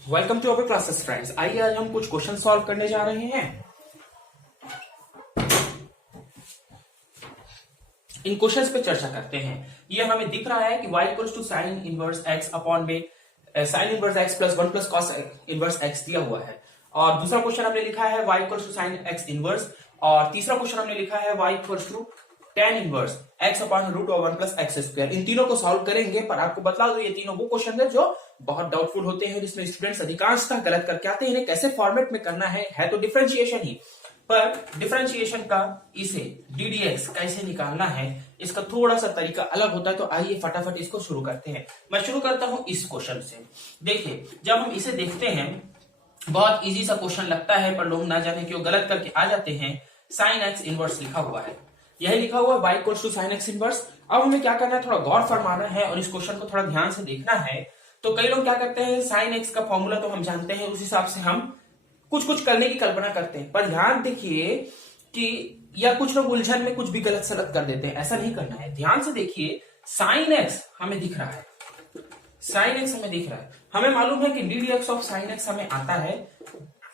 Welcome to our classes friends. आइए आज हम कुछ क्वेश्चन सॉल्व करने जा रहे हैं। इन क्वेश्चंस पे चर्चा करते हैं। ये हमें दिख रहा है कि y equals to sine inverse x upon में sine inverse x plus 1 plus cos inverse x दिया हुआ है। और दूसरा क्वेश्चन हमने लिखा है y equals to sine x inverse, और तीसरा क्वेश्चन हमने लिखा है y equals to tan inverse x upon root over 1 plus x square. इन तीनों को सॉल्व करेंगे, पर आपको बता दो ये तीनों वो क्वेश्चन है जो बहुत डाउटफुल होते हैं, जिसमें स्टूडेंट्स अधिकांशतः गलत करके आते हैं। इन्हें कैसे फॉर्मेट में करना है तो डिफरेंशिएशन ही, पर डिफरेंशिएशन का इसे ddx कैसे निकालना है इसका थोड़ा सा तरीका अलग होता है। तो आइए फटाफट इसको शुरू करते हैं। मैं शुरू करता हूं इस क्वेश्चन से। देखिए, जब हम इसे देखते हैं बहुत इजी सा क्वेश्चन लगता है, पर लोग ना जाने क्यों गलत करके आ जाते हैं। साइन एक्स इनवर्स लिखा हुआ है, यही लिखा हुआ है y equals to sine x inverse. अब हमें क्या करना है, थोड़ा गौर फरमाना है और इस क्वेश्चन को थोड़ा ध्यान से देखना है। तो कई लोग क्या करते हैं, साइन एक्स का फॉर्मूला तो हम जानते हैं, उस हिसाब से हम कुछ कुछ करने की कल्पना करते हैं, पर ध्यान देखिए कि या कुछ लोग उलझन में कुछ भी गलत सलत कर देते हैं। ऐसा नहीं करना है, ध्यान से देखिए। साइन एक्स हमें दिख रहा है, साइन एक्स हमें दिख रहा है, हमें मालूम है कि D D x of sine x हमें आता है,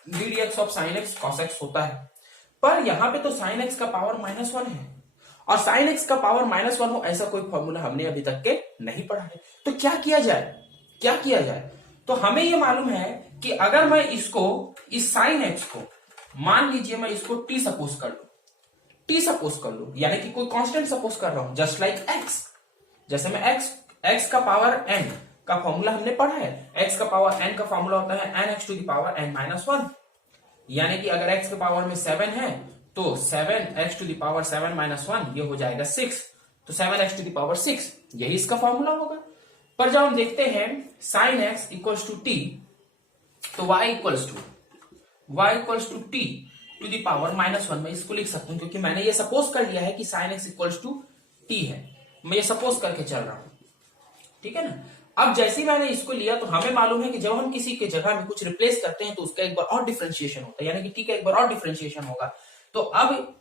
D D x of sine x cos x होता है। पर यहां पे तो साइन एक्स का पावर -1 है, और साइन एक्स का पावर -1 हो ऐसा कोई फॉर्मूला हमने अभी तक के नहीं पढ़ा है। तो क्या किया जाए, क्या किया जाए? तो हमें यह मालूम है कि अगर मैं इसको, इस साइन एक्स को मान लीजिए मैं इसको t सपोज कर लू, t सपोज कर लू, यानी कि कोई कांस्टेंट सपोज कर रहा हूं, जस्ट लाइक x। जैसे मैं x का पावर n का फॉर्मूला हमने पढ़ा है, x का पावर n का फॉर्मूला होता है nx to the power n-1, यानी कि अगर x के पावर में 7 है तो 7x टू द पावर 7-1 ये हो जाएगा 6, तो 7x टू द पावर 6 यही इसका फॉर्मूला होगा। पर जब हम देखते हैं sine x equals to t, तो y equals to t to the power -1 मैं इसको लिख सकता हूं, क्योंकि मैंने ये सपोज कर लिया है कि sine x equals to t है। मैं ये सपोज करके चल रहा हूं, ठीक है ना। अब जैसे ही मैंने इसको लिया, तो हमें मालूम है कि जब हम किसी के जगह में कुछ रिप्लेस करते हैं तो उसका एक बार और डिफरेंशिएशन होता है, यानी कि टी का एक बार और डिफरेंशिएशन होगा। तो अब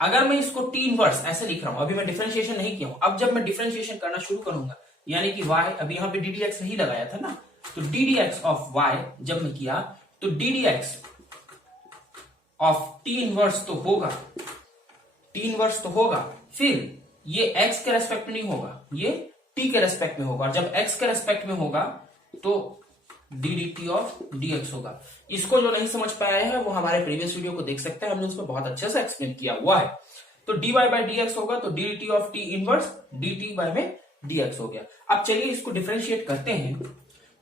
अगर मैं इसको टी इनवर्स ऐसे लिख रहा हूं, अभी मैं डिफरेंशिएशन नहीं किया हूं, अब जब मैं डिफरेंशिएशन करना शुरू करूंगा, यानी कि y, अभी यहां पे ddx नहीं लगाया था ना, तो ddx ऑफ y जब मैं किया तो ddx ऑफ t इनवर्स तो होगा, t इनवर्स तो होगा, फिर ये x के रेस्पेक्ट में नहीं होगा, ये t के रेस्पेक्ट में होगा, और जब x के रेस्पेक्ट में होगा तो dt ऑफ dx होगा। इसको जो नहीं समझ पाया है वो हमारे प्रीवियस वीडियो को देख सकते हैं, हमने उसमें बहुत अच्छे से एक्सप्लेन किया हुआ है। तो dy बाय dx होगा, तो dt of t inverse dt by में dx हो गया। अब चलिए इसको डिफरेंशिएट करते हैं।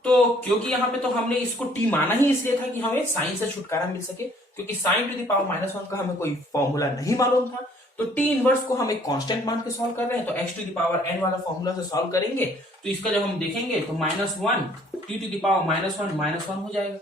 तो क्योंकि यहां पे तो हमने इसको t माना ही इसलिए था कि हमें साइन से छुटकारा मिल सके, क्योंकि साइन टू द पावर -1 का हमें कोई फॉर्मूला नहीं मालूम था। तो t इनवर्स को हम एक कांस्टेंट मान के सॉल्व कर रहे हैं, तो x to the power n वाला फॉर्मूला से सॉल्व करेंगे, तो इसका जब हम देखेंगे तो -1 t टू द पावर -1 हो जाएगा,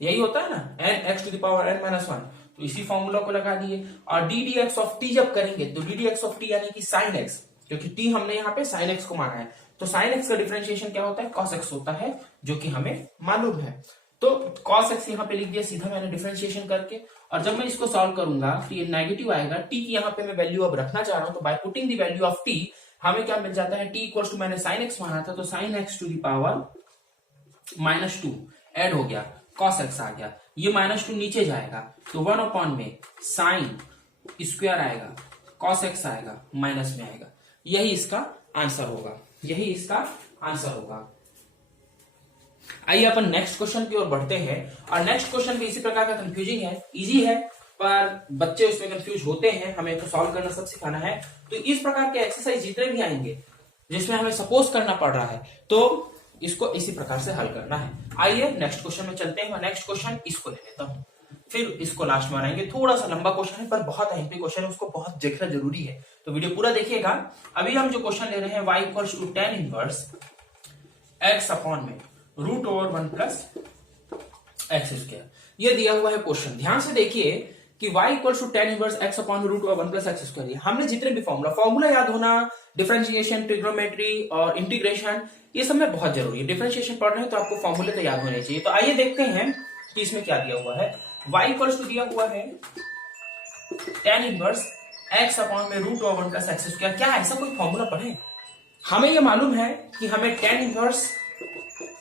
यही होता है ना, n x to the power n-1, तो इसी फॉर्मूला को लगा दिए। और ddx ऑफ t जब करेंगे तो ddx ऑफ t यानी कि sin x, क्योंकि t हमने यहाँ पे sin x को माना है, तो sin x का डिफरेंशिएशन क्या होता है, cos x होता है, जो कि हमें मालूम है। तो cos x यहाँ पे लिख दिया सीधा मैंने डिफरेंशिएशन करके, और जब मैं इसको सॉल्व करूंगा तो ये नेगेटिव आएगा। t की यहाँ पे मैं वैल्यू अब रखना चाह रहा हूं, तो by putting the value of t हमें क्या मिल जाता है, t इक्वल्स टू मैंने sin x माना था, तो sin x to the power -2 add हो गया, cos x आ गया, ये -2 नीचे जाएगा, तो 1 अपॉन में साइन स्क्वायर आएगा, cos x आएगा, माइनस में आएगा, यही इसका आंसर होगा, यही इसका आंसर होगा। आइए अपन नेक्स्ट क्वेश्चन की ओर बढ़ते हैं, और नेक्स्ट क्वेश्चन भी इसी प्रकार का कंफ्यूजिंग है, इजी है, पर बच्चे उसमें कंफ्यूज होते हैं, हमें तो सॉल्व करना सब सिखाना है। तो इस प्रकार के एक्सरसाइज जितने भी आएंगे जिसमें हमें सपोज करना पड़ रहा है, तो इसको इसी प्रकार से हल करना है। आइए नेक्स्ट क्वेश्चन में चलते हैं। मैं नेक्स्ट क्वेश्चन इसको ले लेता हूं, फिर इसको लास्ट में आएंगे। थोड़ा सा लंबा क्वेश्चन है, पर बहुत एमपी क्वेश्चन है, उसको बहुत देखना जरूरी है, तो वीडियो पूरा देखिएगा। अभी हम जो क्वेश्चन ले रहे हैं, y equals to tan inverse x upon में root over 1 plus x square, ये दिया हुआ है क्वेश्चन। ध्यान से देखिए कि y equals to tan inverse x upon root over 1 plus x square, हमने जितने भी फॉर्मूला याद होना, डिफरेंशिएशन, ट्रिग्नोमेट्री और इंटीग्रेशन, ये सब में बहुत जरूरी है। डिफरेंशिएशन पढ़ रहे हैं तो आपको फॉर्मूले तो याद होने चाहिए। तो आइए देखते हैं कि इसमें क्या दिया हुआ है। y इक्वल्स टू दिया हुआ है tan इनवर्स x अपॉन में root over 1 plus x square. क्या ऐसा कोई फॉर्मूला पढ़े? हमें यह मालूम है कि हमें tan इनवर्स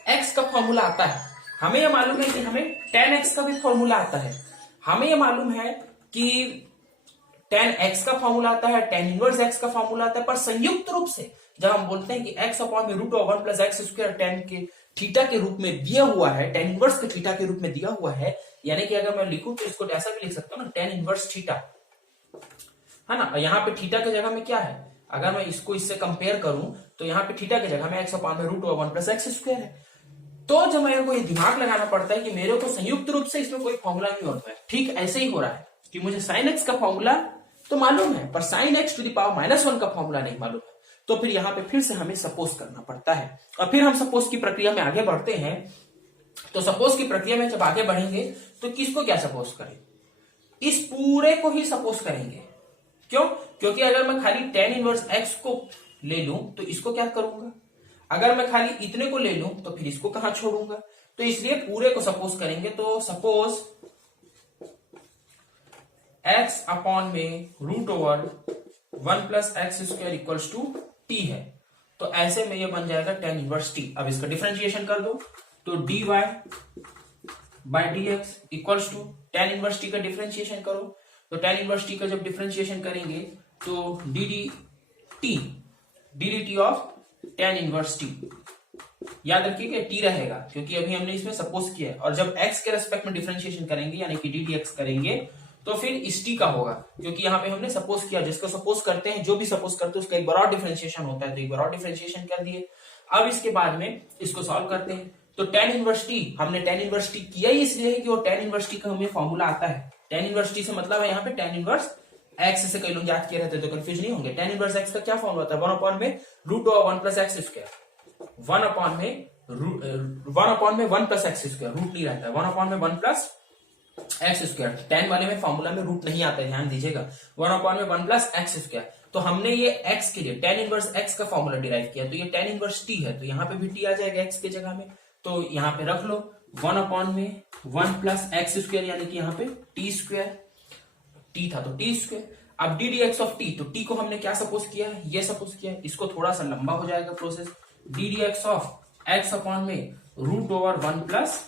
x का फॉर्मूला आता है, हमें यह मालूम है कि हमें tan x का भी फॉर्मूला आता है, हमें यह मालूम है कि tan x का फॉर्मूला आता है, tan इनवर्स x का फॉर्मूला आता है, पर संयुक्त रूप से जब हम बोलते हैं कि x अपॉन में root of 1 plus x square tan के थीटा के रूप में दिया हुआ है, tan इनवर्स के थीटा के रूप में दिया हुआ है, यानी कि अगर मैं लिखूं तो इसको ऐसा भी लिख सकता हूं ना, tan इनवर्स थीटा, है ना। यहाँ पे थीटा की जगह में क्या है, अगर मैं इसको इससे कंपेयर करूं तो यहाँ पे थीटा की जगह में x अपॉन में root of 1 plus x square है। तो जब मेरे को ये दिमाग लगाना पड़ता है कि मेरे को संयुक्त रूप से इसमें कोई फॉर्मूला नहीं होता है, ठीक ऐसे ही हो रहा है कि मुझे साइन एक्स का फॉर्मूला तो मालूम है, पर sine x to the power -1 का फॉर्मूला नहीं मालूम है। तो फिर यहाँ पे फिर से हमें सपोज करना पड़ता है, और फिर हम सपोज की प्रक्रिया में आगे बढ़ते हैं। तो सपोज की प्रक्रिया में जब आगे बढ़ेंगे तो किसको क्या सपोज करें, इस पूरे को ही सपोज करेंगे। क्यों? क्योंकि अगर मैं खाली tan इनवर्स x को ले लूं तो इसको क्या करूंगा, अगर मैं खाली इतने को ले लूं तो फिर इसको कहां छोड़ूंगा, तो इसलिए पूरे को सपोज करेंगे। तो सपोज x अपॉन में root over 1 plus x square equals to t है, तो ऐसे में ये बन जाएगा tan इनवर्स t। अब इसका डिफरेंशिएशन कर दो तो dy by dx equals to tan inverse t का डिफरेंशिएशन करो, तो tan इनवर्स t का जब डिफरेंशिएशन करेंगे तो dt of tan inverse t, याद रखिए कि t रहेगा क्योंकि अभी हमने इसमें सपोज किया है, और जब x के रेस्पेक्ट में डिफरेंशिएशन करेंगे यानी कि ddx करेंगे तो फिर इस t का होगा, क्योंकि यहाँ पे हमने सपोज किया, जिसको सपोज करते हैं, जो भी सपोज करते हैं उसका एक बार और डिफरेंशिएशन होता है, तो एक बार और डिफरेंशिएशन कर दिए। अब इसके बाद में इसको सॉल्व करते हैं, तो tan इनवर्स t, हमने tan इनवर्स t किया ही इसलिए है कि वो tan इनवर्स t का हमें फॉर्मूला आता है। tan इनवर्स t से मतलब है यहाँ पे tan इनवर्स x से कई लोग याद किए रहते तो कंफ्यूज नहीं होंगे। tan इनवर्स x का क्या फॉर्मूला होता है, 1 अपॉन में root of 1 plus x square, 1 upon में 1 प्लस एक्स स्क्वायर, रूट नहीं रहता है, 1 अपॉन में 1 प्लस एक्स स्क्वायर। tan वाले में फॉर्मूला में रूट नहीं आता है, ध्यान दीजिएगा, 1 अपॉन में 1 प्लस एक्स स्क्वायर। तो हमने ये x के लिए tan इनवर्स x का फॉर्मूला डिराइव किया, तो ये tan इनवर्स t है, तो यहाँ पे भी t आ जाएगा x की जगह में, तो यहाँ पे रख लो 1 अपॉन में 1 प्लस एक्स स्क्वायर, यानी कि यहाँ पे t स्क्वायर, t था तो t स्क्वायर। अब ddx ऑफ t, तो t को हमने क्या सपोज किया है, ये सपोज किया है, इसको थोड़ा सा लंबा हो जाएगा process, ddx of x upon में root over 1 plus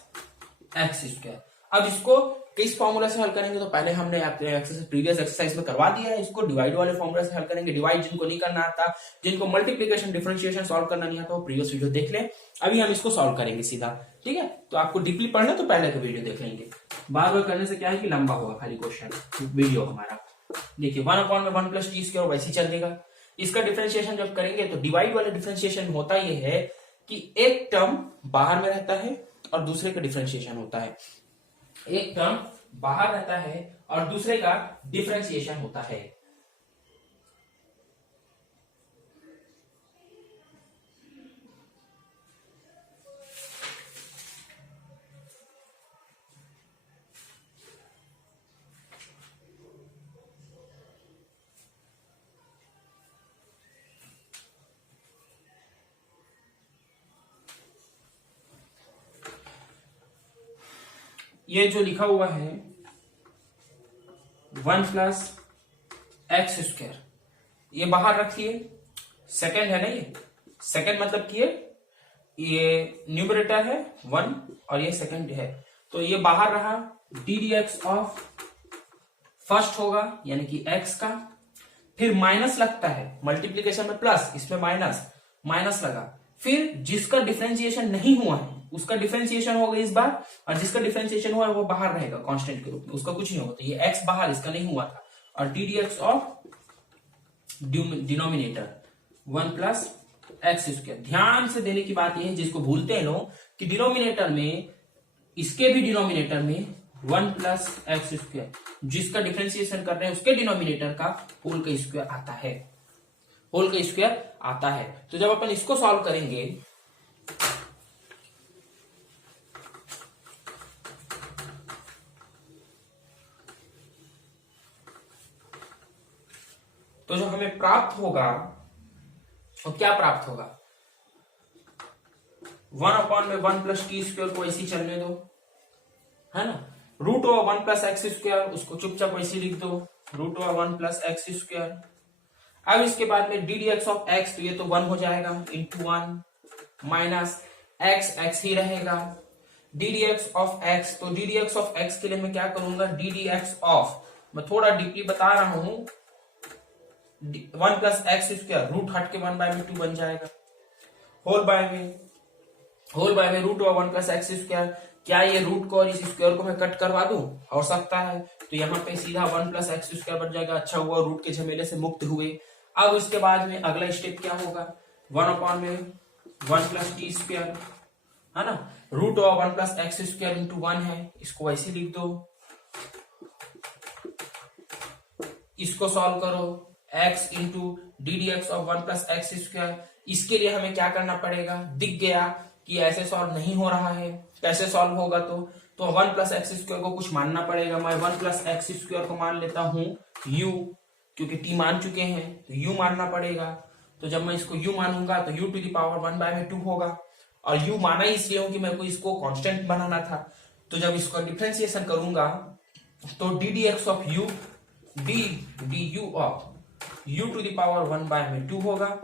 x square. अब इसको किस फॉर्मूला से हल करेंगे, तो पहले हमने प्रीवियस एक्सरसाइज में करवा दिया है, इसको डिवाइड वाले फॉर्मूला से हल करेंगे। डिवाइड जिनको नहीं करना आता, जिनको मल्टीप्लिकेशन डिफरेंशिएशन सॉल्व करना नहीं आता, वो प्रीवियस वीडियो देख लें। अभी हम इसको सॉल्व करेंगे सीधा, ठीक है। तो आपको डीपली पढ़ना तो पहले का वीडियो देख लेंगे, बार बार करने से क्या है कि लंबा होगा खाली क्वेश्चन वीडियो हमारा। देखिए 1 अपॉन में 1 प्लस टी स्क्वायर वैसे चलेगा। इसका डिफरेंशिएशन जब करेंगे तो डिवाइड वाले डिफरेंशिएशन होता ये है कि एक टर्म बाहर में रहता है और दूसरे का डिफरेंशिएशन होता है, एक टर्म बाहर रहता है और दूसरे का डिफरेंशिएशन होता है। ये जो लिखा हुआ है 1 प्लस एक्स स्क्वायर, ये बाहर रखिए, सेकंड है ना, ये सेकंड मतलब कि ये न्यूमरेटर है 1 और ये सेकंड है, तो ये बाहर रहा। ddx ऑफ फर्स्ट होगा यानी कि x का, फिर माइनस लगता है, मल्टीप्लीकेशन में प्लस, इसमें माइनस, माइनस लगा, फिर जिसका डिफरेंशिएशन नहीं हुआ है उसका डिफरेंशिएशन होगा इस बार, और जिसका डिफरेंशिएशन हुआ है वो बाहर रहेगा कांस्टेंट के रूप में, उसका कुछ नहीं होगा, तो ये x बाहर, इसका नहीं हुआ था। और ddx of denominator 1 plus x square. ध्यान से देने की बात यह है, जिसको भूलते हैं लोग, कि डिनोमिनेटर में, इसके भी डिनोमिनेटर में 1 प्लस एक्स स्क्वायर, जिसका डिफरेंशिएशन कर रहे हैं उसके डिनोमिनेटर का होल का स्क्वायर आता है, होल का स्क्वायर आता है। तो जब अपन इसको सॉल्व करेंगे तो जो हमें प्राप्त होगा वो क्या प्राप्त होगा, 1 अपॉन में 1 प्लस टी स्क्वायर को ऐसे चलने दो, है ना, root over 1 plus x square उसको चुपचाप ऐसे लिख दो, root over 1 plus x square. अब इसके बाद में ddx ऑफ x, तो ये तो 1 हो जाएगा इंटू 1 माइनस एक्स, एक्स ही रहेगा, D D x of X, तो D D x of X के लिए मैं क्या करूंगा, डी डी एक्स ऑफ, मैं थोड़ा डीपली बता रहा हूं, 1+x², रूट हट के 1/2 बन जाएगा, होल बाय में रूट ऑफ 1+x², क्या ये रूट को और इस स्क्वायर को मैं कट करवा दूं, हो सकता है, तो यहाँ पे सीधा 1+x² बन जाएगा। अच्छा हुआ रूट के झमेले से मुक्त हुए। अब इसके बाद में अगला स्टेप क्या होगा, 1/1+t², है ना, रूट ऑफ 1+x² इंटू 1 है, इसको ऐसे लिख दो, इसको सॉल्व करो, x into D D x of 1+x²। इसके लिए हमें क्या करना पड़ेगा, दिख गया कि ऐसे सॉल्व नहीं हो रहा है, कैसे सॉल्व होगा, तो 1+x² को कुछ मानना पड़ेगा। मैं 1+x² को मान लेता हूं u, क्योंकि t मान चुके हैं तो u मानना पड़ेगा। तो जब मैं इसको u मानूंगा तो u टू द पावर 1/2 होगा, और u माना इसलिए हूं कि मेरे को इसको कांस्टेंट बनाना था। तो जब इसको डिफरेंशिएशन करूंगा तो D D x of u d u of u to the power 1/2 होगा,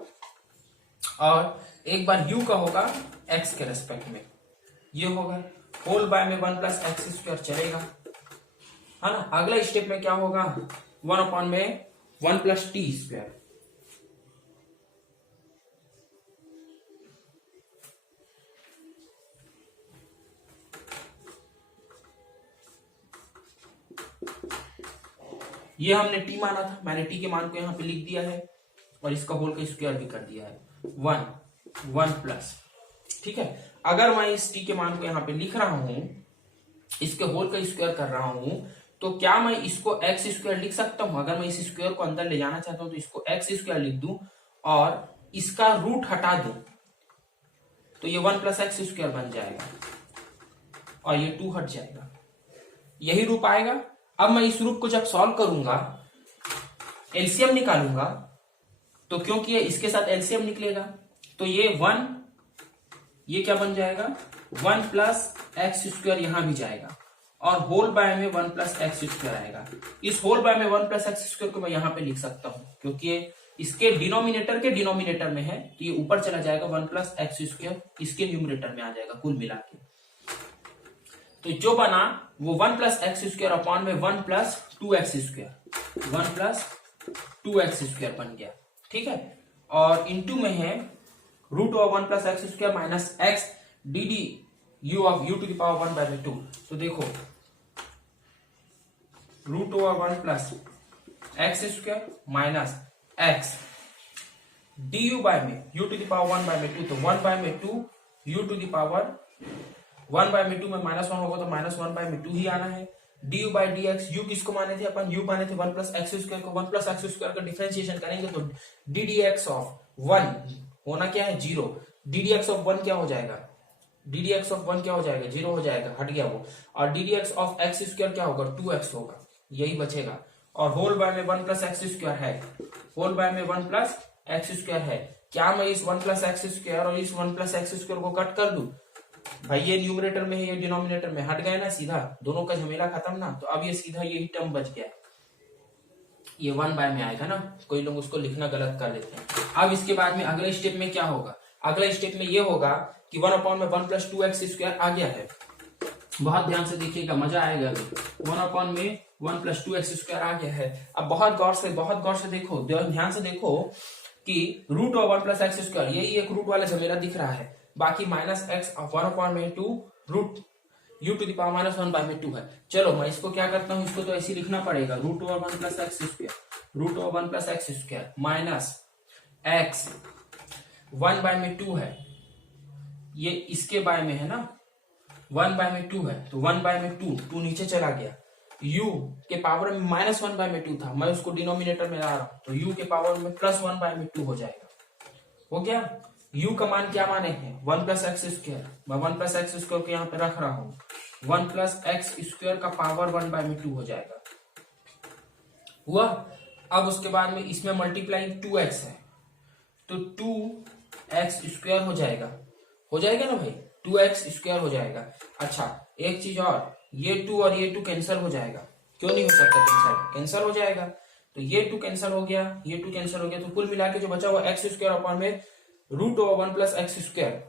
और एक बार u का होगा x के रेस्पेक्ट में, ये होगा, होल बाय में 1+x² चलेगा, है ना। अगला स्टेप में क्या होगा, 1/1+t², ये हमने t माना था, मैंने t के मान को यहां पे लिख दिया है, और इसका होल का स्क्वायर भी कर दिया है, 1+, ठीक है। अगर मैं इस t के मान को यहाँ पे लिख रहा हूं, इसके होल का स्क्वायर कर रहा हूं, तो क्या मैं इसको x² लिख सकता हूं। अगर मैं इस स्क्वायर को अंदर ले जाना चाहता हूं तो इसको x² लिख दूं और इसका रूट हटा दूं, तो ये 1+x² बन जाएगा, और ये 2 हट जाएगा, यही रूप आएगा। अब मैं इस रूप को जब सॉल्व करूंगा, एलसीएम निकालूंगा, तो क्योंकि ये इसके साथ एलसीएम निकलेगा, तो ये 1, ये क्या बन जाएगा, 1+x² यहां भी जाएगा, और होल बाय में 1+x² आएगा। इस होल बाय में 1+x² को मैं यहां पे लिख सकता हूं, क्योंकि ये इसके डिनोमिनेटर के डिनोमिनेटर में है, तो ये ऊपर चला जाएगा, 1+x² इसके न्यूमरेटर में आ जाएगा कुल मिला के। तो जो बना वो 1+x² अपॉन में 1+2x², 1+2x² बन गया, ठीक है। और इनटू में है root of 1+x² minus x d d u of u to the power 1/2। तो देखो root over 1+x² minus x d u by में u टू द पावर 1/2, तो 1/2 u टू द पावर 1/2 में -1 होगा तो -1/2 ही आना है। du by D x, you किसको माने थे अपन, u माने थे 1+x² को, 1+x² का डिफरेंशिएशन करेंगे तो डी डी एक्स ऑफ 1 होना क्या है, 0, डी डी एक्स ऑफ 1 क्या हो जाएगा, डी डी एक्स ऑफ 1 क्या हो जाएगा, 0 हो जाएगा, हट गया वो, और D D x of x² क्या होगा, 2x होगा, यही बचेगा। और होल बाय में 1+x² है, होल बाय में 1+x² है, क्या मैं इस 1+x² और इस 1+x² को कट कर दूं, भाई ये न्यूमरेटर में है, ये डिनोमिनेटर में, हट गए ना सीधा, दोनों का झमेला खत्म ना, तो अब ये सीधा यही टर्म बच गया, ये 1 बाय में आएगा ना, कोई लोग उसको लिखना गलत कर लेते हैं। अब इसके बाद में अगले स्टेप में क्या होगा, अगले स्टेप में ये होगा कि 1/1+2x² आ गया है, बहुत ध्यान से देखिएगा, मजा आएगा। 1/1+2x² आ गया है। अब बहुत गौर से देखो, ध्यान से देखो कि रूट ऑफ 1+x², यही एक रूट वाला झमेला दिख रहा है, बाकी -x of 1/2 root u to the power -1/2 है। चलो मैं इसको क्या करता हूं, इसको तो ऐसे लिखना पड़ेगा, root over 1+x², root over 1+x² minus x 1/2 है, ये इसके बाय में है ना, 1/2 है, तो 1/2 2 नीचे चला गया, u के पावर में -1/2 था, मैं उसको डिनोमिनेटर में ला रहा हूं, तो u के पावर में +1/2 हो जाएगा, हो गया। u का मान क्या माने हैं, 1+x², मैं 1+x² को यहाँ पे रख रहा हूं, 1+x² का पावर 1/2 हो जाएगा, हुआ। अब उसके बाद में इसमें मल्टीप्लाई 2x है, तो 2x² हो जाएगा ना भाई, 2x² हो जाएगा। अच्छा एक चीज और, ये 2 और ये 2 कैंसिल हो जाएगा, क्यों नहीं हो सकता, कैंसिल हो जाएगा, तो ये 2 कैंसिल हो गया, ये 2 कैंसिल हो गया, तो कुल मिला के जो बचा हुआ x² अपॉन में रूट ओवर 1+x²,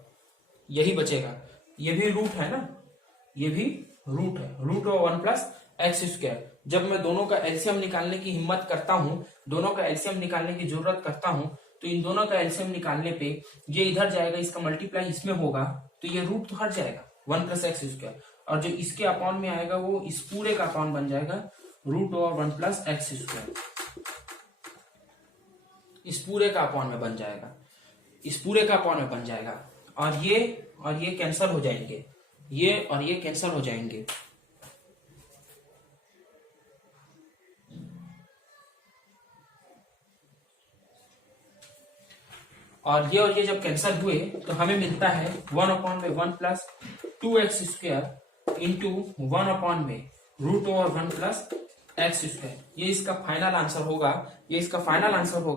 यही बचेगा, ये भी रूट है ना, ये भी रूट है, root over 1 plus x square. जब मैं दोनों का एलसीएम निकालने की हिम्मत करता हूं, दोनों का एलसीएम निकालने की जरूरत करता हूं, तो इन दोनों का एलसीएम निकालने पे ये इधर जाएगा, इसका मल्टीप्लाई इसमें होगा, तो ये रूट तो हट जाएगा 1 प्लस एक्स स्क्वायर, और जो इसके अपॉन में आएगा वो इस पूरे का अपॉन बन जाएगा root over 1 plus x square. इस पूरे का अपॉन में बन जाएगा, इस पूरे का अपॉन में बन जाएगा, और ये कैंसिल हो जाएंगे, ये और ये कैंसिल हो जाएंगे। और ये जब कैंसिल हुए तो हमें मिलता है 1 अपॉन में 1 plus 2x square into 1 upon में root over 1 plus x square. ये इसका फाइनल आंसर होगा, ये इसका फाइनल आंसर होगा।